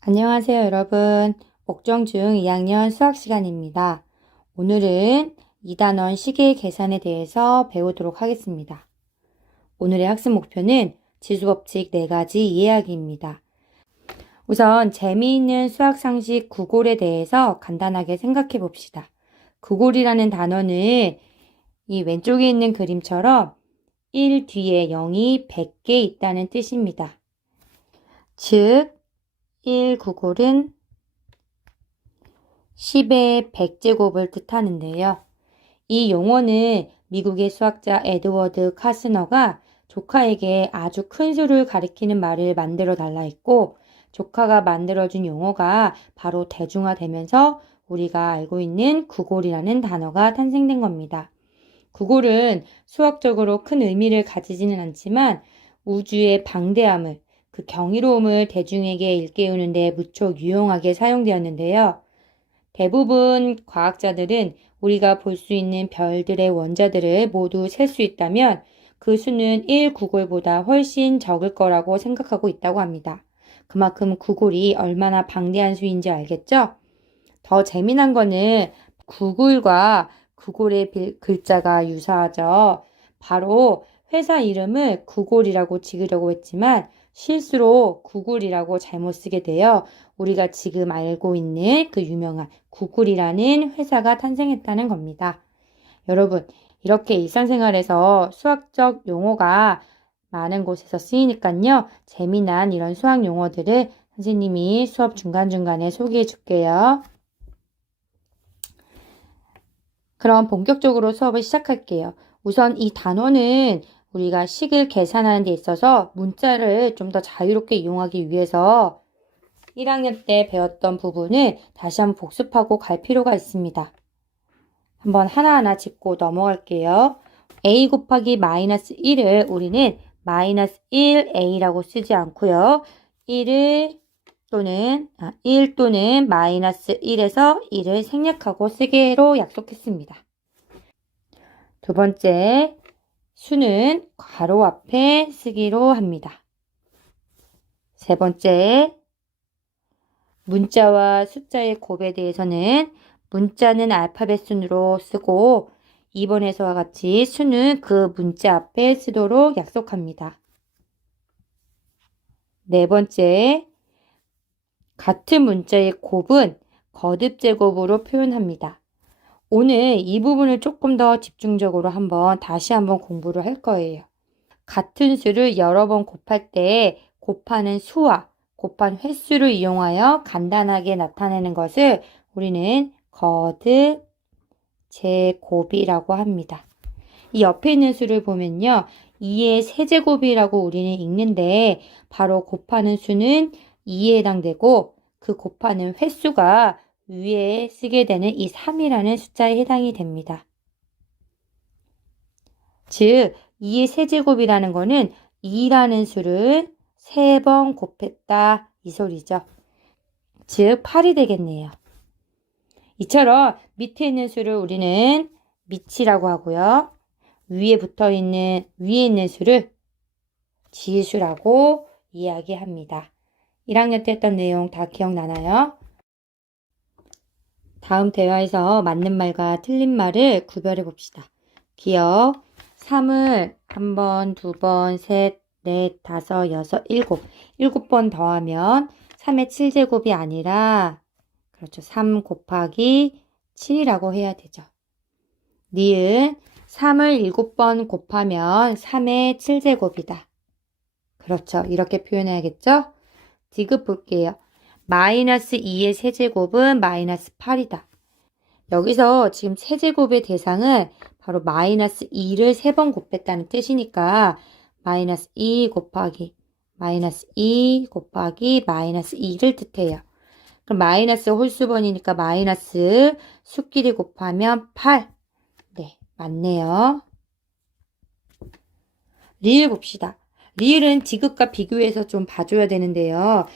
안녕하세요, 여러분. 옥정중 2학년 수학 시간입니다. 오늘은 2단원 시계 계산에 대해서 배우도록 하겠습니다. 오늘의 학습 목표는 지수법칙 4가지 이해하기입니다. 우선 재미있는 수학 상식 구골에 대해서 간단하게 생각해 봅시다. 구골이라는 단어는 이 왼쪽에 있는 그림처럼 1 뒤에 0이 100개 있다는 뜻입니다. 즉, 1구골은 10의 100제곱을 뜻하는데요. 이 용어는 미국의 수학자 에드워드 카스너가 조카에게 아주 큰 수를 가리키는 말을 만들어 달라 했고, 조카가 만들어준 용어가 바로 대중화되면서 우리가 알고 있는 구골이라는 단어가 탄생된 겁니다. 구골은 수학적으로 큰 의미를 가지지는 않지만 우주의 방대함을, 그 경이로움을 대중에게 일깨우는 데 무척 유용하게 사용되었는데요. 대부분 과학자들은 우리가 볼 수 있는 별들의 원자들을 모두 셀 수 있다면 그 수는 1구골보다 훨씬 적을 거라고 생각하고 있다고 합니다. 그만큼 구골이 얼마나 방대한 수인지 알겠죠? 더 재미난 거는 구글과 구골의 글자가 유사하죠. 바로 회사 이름을 구골이라고 지으려고 했지만 실수로 구글이라고 잘못 쓰게 되어 우리가 지금 알고 있는 그 유명한 구글이라는 회사가 탄생했다는 겁니다. 여러분, 이렇게 일상생활에서 수학적 용어가 많은 곳에서 쓰이니까요. 재미난 이런 수학 용어들을 선생님이 수업 중간중간에 소개해 줄게요. 그럼 본격적으로 수업을 시작할게요. 우선 이 단어는 우리가 식을 계산하는 데 있어서 문자를 좀 더 자유롭게 이용하기 위해서 1학년 때 배웠던 부분을 다시 한번 복습하고 갈 필요가 있습니다. 한번 하나하나 짚고 넘어갈게요. a 곱하기 마이너스 1을 우리는 마이너스 1a라고 쓰지 않고요. 1 또는 마이너스 1에서 1을 생략하고 쓰기로 약속했습니다. 두 번째, 수는 괄호 앞에 쓰기로 합니다. 세 번째, 문자와 숫자의 곱에 대해서는 문자는 알파벳 순으로 쓰고 2번에서와 같이 수는 그 문자 앞에 쓰도록 약속합니다. 네 번째, 같은 문자의 곱은 거듭 제곱으로 표현합니다. 오늘 이 부분을 조금 더 집중적으로 다시 한번 공부를 할 거예요. 같은 수를 여러 번 곱할 때 곱하는 수와 곱한 횟수를 이용하여 간단하게 나타내는 것을 우리는 거듭 제곱이라고 합니다. 이 옆에 있는 수를 보면요. 2의 세제곱이라고 우리는 읽는데 바로 곱하는 수는 2에 해당되고 그 곱하는 횟수가 위에 쓰게 되는 이 3이라는 숫자에 해당이 됩니다. 즉 2의 세제곱이라는 거는 2라는 수를 3번 곱했다 이 소리죠. 즉 8이 되겠네요. 이처럼 밑에 있는 수를 우리는 밑이라고 하고요. 위에 있는 수를 지수라고 이야기합니다. 1학년 때 했던 내용 다 기억나나요? 다음 대화에서 맞는 말과 틀린 말을 구별해 봅시다. 기억 3을 1번, 2번, 셋, 넷, 다섯, 여섯, 일곱. 7번 더하면 3의 7제곱이 아니라 그렇죠. 3 곱하기 7이라고 해야 되죠. 니은 3을 7번 곱하면 3의 7제곱이다. 그렇죠. 이렇게 표현해야겠죠? 디귿 볼게요. 마이너스 2의 세제곱은 마이너스 8이다. 여기서 지금 세제곱의 대상은 바로 마이너스 2를 3번 곱했다는 뜻이니까 마이너스 2 곱하기 마이너스 2 곱하기 마이너스 2를 뜻해요. 그럼 마이너스 홀수번이니까 마이너스 수끼리 곱하면 8. 네, 맞네요. 리을 봅시다. 리을은 디귿과 비교해서 좀 봐줘야 되는데요.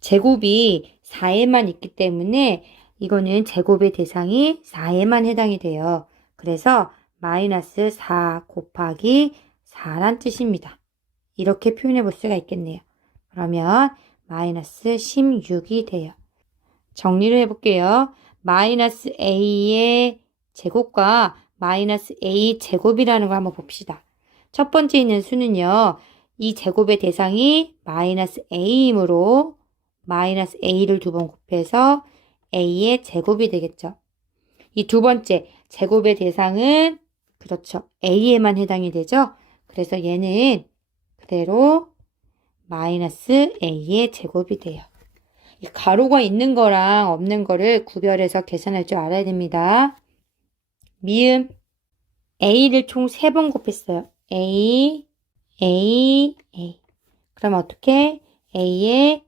제곱이 4에만 있기 때문에 이거는 제곱의 대상이 4에만 해당이 돼요. 그래서 마이너스 4 곱하기 4란 뜻입니다. 이렇게 표현해 볼 수가 있겠네요. 그러면 마이너스 16이 돼요. 정리를 해볼게요. 마이너스 a의 제곱과 마이너스 a 제곱이라는 걸 한번 봅시다. 첫 번째 있는 수는요. 이 제곱의 대상이 마이너스 a이므로 마이너스 a를 두 번 곱해서 a의 제곱이 되겠죠. 이 두 번째 제곱의 대상은 그렇죠. a에만 해당이 되죠. 그래서 얘는 그대로 마이너스 a의 제곱이 돼요. 이 가로가 있는 거랑 없는 거를 구별해서 계산할 줄 알아야 됩니다. 미음 a를 총 3번 곱했어요. a, a, a. 그럼 어떻게? a의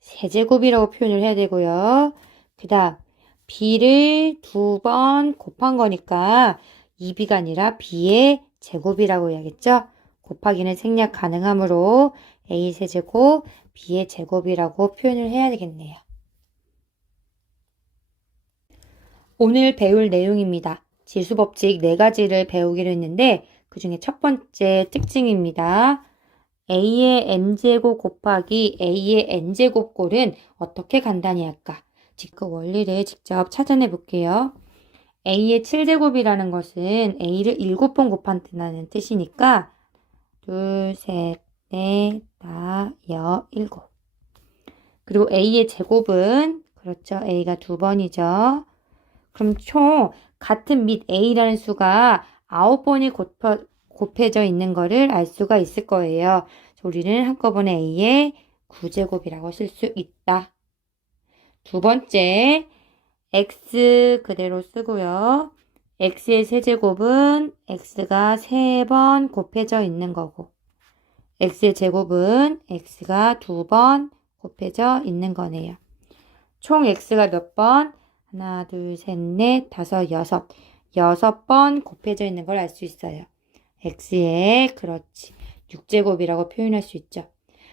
세제곱이라고 표현을 해야 되고요. 그 다음 b를 2번 곱한 거니까 2b가 아니라 b의 제곱이라고 해야겠죠. 곱하기는 생략 가능하므로 a 세제곱, b의 제곱이라고 표현을 해야 되겠네요. 오늘 배울 내용입니다. 지수법칙 4가지를 배우기로 했는데 그 중에 첫 번째 특징입니다. a의 m제곱 곱하기 a의 n제곱 꼴은 어떻게 간단히 할까? 그 원리를 직접 찾아내 볼게요. a의 7제곱이라는 것은 a를 7번 곱한다는 뜻이니까 2, 3, 4, 5, 7. 그리고 a의 제곱은 그렇죠. a가 2번이죠. 그럼 총 같은 밑 a라는 수가 9번이 곱해져 있는 거를 알 수가 있을 거예요. 우리는 한꺼번에 a의 9제곱이라고 쓸 수 있다. 두 번째, x 그대로 쓰고요. x의 세제곱은 x가 3번 곱해져 있는 거고 x의 제곱은 x가 2번 곱해져 있는 거네요. 총 x가 몇 번? 하나, 둘, 셋, 넷, 다섯, 여섯. 6번 곱해져 있는 걸 알 수 있어요. x의 그렇지 6제곱이라고 표현할 수 있죠.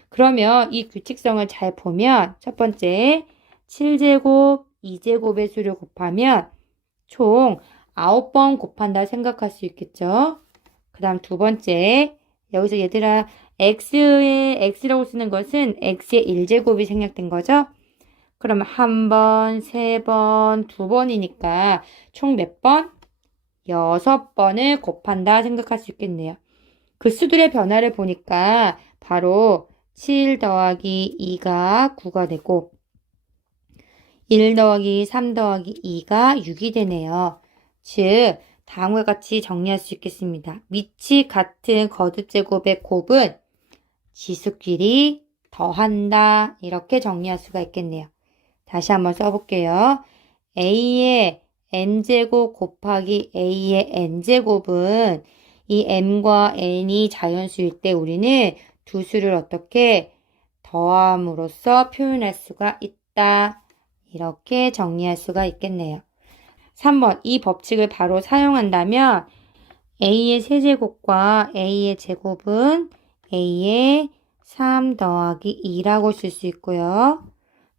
그러면 이 규칙성을 잘 보면 첫 번째 7제곱, 2제곱의 수를 곱하면 총 9번 곱한다 생각할 수 있겠죠. 그 다음 두 번째 여기서 얘들아 x의 x라고 쓰는 것은 x의 1제곱이 생략된 거죠. 그럼 1번, 3번, 2번이니까 총 몇 번? 6번을 곱한다 생각할 수 있겠네요. 그 수들의 변화를 보니까 바로 7 더하기 2가 9가 되고 1 더하기 3 더하기 2가 6이 되네요. 즉 다음과 같이 정리할 수 있겠습니다. 밑이 같은 거듭제곱의 곱은 지수끼리 더한다 이렇게 정리할 수가 있겠네요. 다시 한번 써볼게요. a의 n제곱 곱하기 a의 n제곱은 이 m과 n이 자연수일 때 우리는 두 수를 어떻게 더함으로써 표현할 수가 있다. 이렇게 정리할 수가 있겠네요. 3번 이 법칙을 바로 사용한다면 a의 세제곱과 a의 제곱은 a의 3 더하기 2라고 쓸 수 있고요.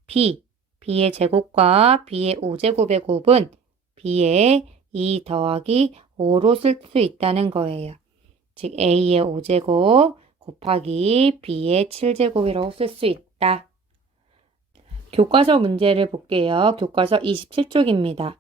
b의 제곱과 b의 5제곱의 곱은 b의 2 더하기 5로 쓸 수 있다는 거예요. 즉 a의 5제곱 곱하기 b의 7제곱이라고 쓸 수 있다. 교과서 문제를 볼게요. 교과서 27쪽입니다.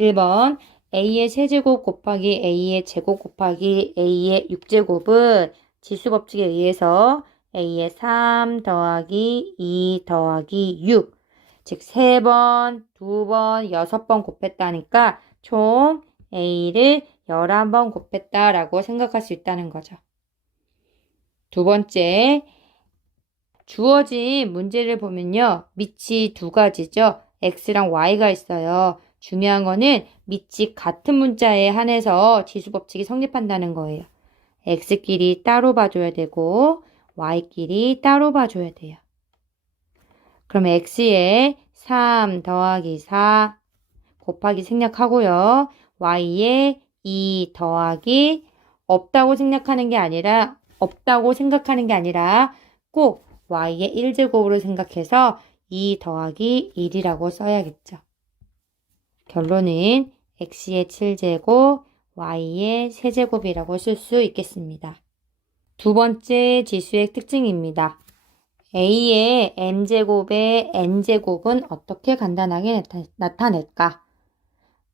1번 a의 세제곱 곱하기 a의 제곱 곱하기 a의 6제곱은 지수법칙에 의해서 a의 3 더하기 2 더하기 6 즉 3번, 2번, 6번 곱했다니까 총 a를 11번 곱했다라고 생각할 수 있다는 거죠. 두 번째, 주어진 문제를 보면요. 밑이 두 가지죠. x랑 y가 있어요. 중요한 거는 밑이 같은 문자에 한해서 지수법칙이 성립한다는 거예요. x끼리 따로 봐줘야 되고 y끼리 따로 봐줘야 돼요. 그럼 x에 3 더하기 4 곱하기 생략하고요. y에 2 더하기 없다고 생각하는 게 아니라 꼭 y의 1제곱으로 생각해서 2 더하기 1이라고 써야겠죠. 결론은 x의 7제곱, y의 세제곱이라고 쓸 수 있겠습니다. 두 번째 지수의 특징입니다. A의 m제곱의 n제곱은 어떻게 간단하게 나타낼까?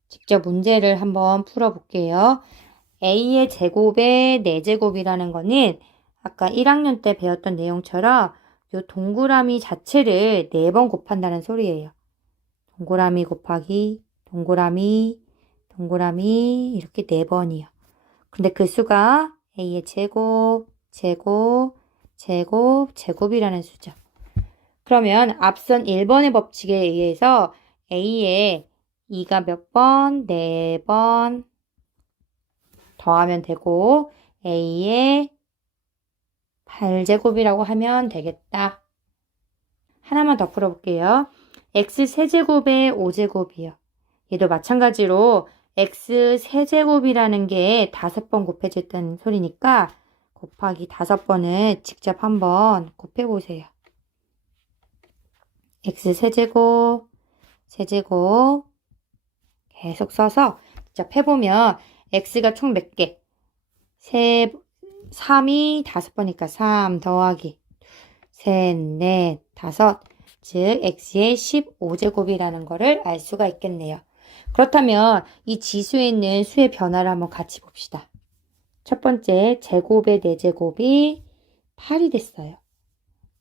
직접 문제를 한번 풀어볼게요. A의 제곱의 4제곱이라는 거는 아까 1학년 때 배웠던 내용처럼 이 동그라미 자체를 4번 곱한다는 소리예요. 동그라미 곱하기 동그라미 동그라미 이렇게 4번이요. 근데 그 수가 A의 제곱, 제곱, 제곱, 제곱이라는 수죠. 그러면 앞선 1번의 법칙에 의해서 A의 2가 몇 번? 4번 더하면 되고 A의 8제곱이라고 하면 되겠다. 하나만 더 풀어볼게요. X 세제곱의 5제곱이요. 얘도 마찬가지로 X 세제곱이라는 게 5번 곱해졌다는 소리니까 곱하기 5번을 직접 한번 곱해보세요. X 세제곱, 세제곱 계속 써서 직접 해보면 X가 총 몇 개? 3이 5번이니까 3 더하기 셋, 넷, 다섯, 즉 x의 15제곱이라는 거를 알 수가 있겠네요. 그렇다면 이 지수에 있는 수의 변화를 한번 같이 봅시다. 첫 번째 제곱의 4제곱이 8이 됐어요.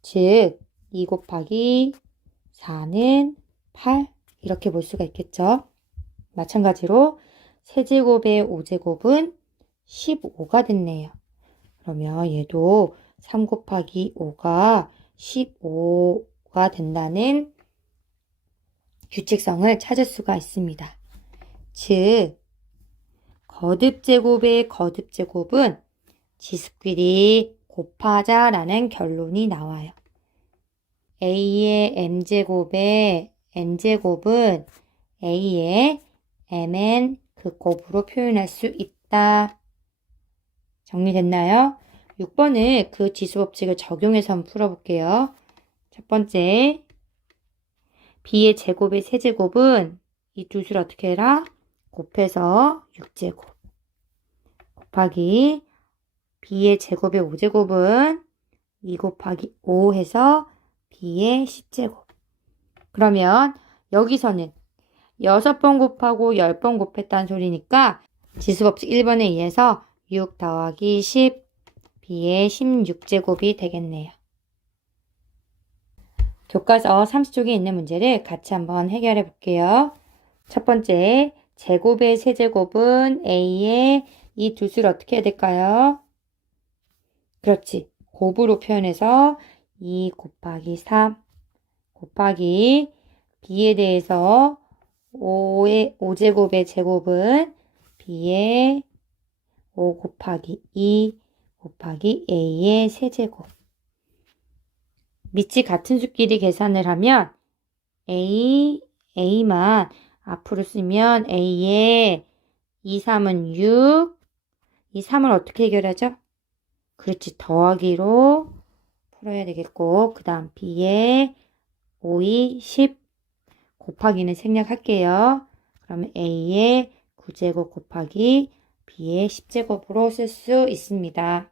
즉 2 곱하기 4는 8 이렇게 볼 수가 있겠죠. 마찬가지로 세제곱의 5제곱은 15가 됐네요. 그러면 얘도 3 곱하기 5가 15가 된다는 규칙성을 찾을 수가 있습니다. 즉, 거듭제곱의 거듭제곱은 지수끼리 곱하자라는 결론이 나와요. A의 m제곱의 n제곱은 A의 mn 그 곱으로 표현할 수 있다. 정리됐나요? 6번을 그 지수법칙을 적용해서 한번 풀어볼게요. 첫 번째, B의 제곱의 세제곱은 이 두 수를 어떻게 해라? 곱해서 6제곱 곱하기 B의 제곱의 5제곱은 2 곱하기 5 해서 B의 10제곱. 그러면 여기서는 6번 곱하고 10번 곱했다는 소리니까 지수법칙 1번에 의해서 6 더하기 10 B의 16제곱이 되겠네요. 교과서 30쪽에 있는 문제를 같이 한번 해결해 볼게요. 첫 번째, 제곱의 세제곱은 A의 이 두 수를 어떻게 해야 될까요? 그렇지. 곱으로 표현해서 2 곱하기 3 곱하기 B에 대해서 5제곱의 제곱은 B의 5 곱하기 2 곱하기 A의 세제곱. 밑이 같은 수끼리 계산을 하면 A만 앞으로 쓰면 A의 2, 3은 6, 2, 3을 어떻게 해결하죠? 그렇지, 더하기로 풀어야 되겠고, 그 다음 B의 5, 2, 10 곱하기는 생략할게요. 그러면 A의 9제곱 곱하기 B의 10제곱으로 쓸 수 있습니다.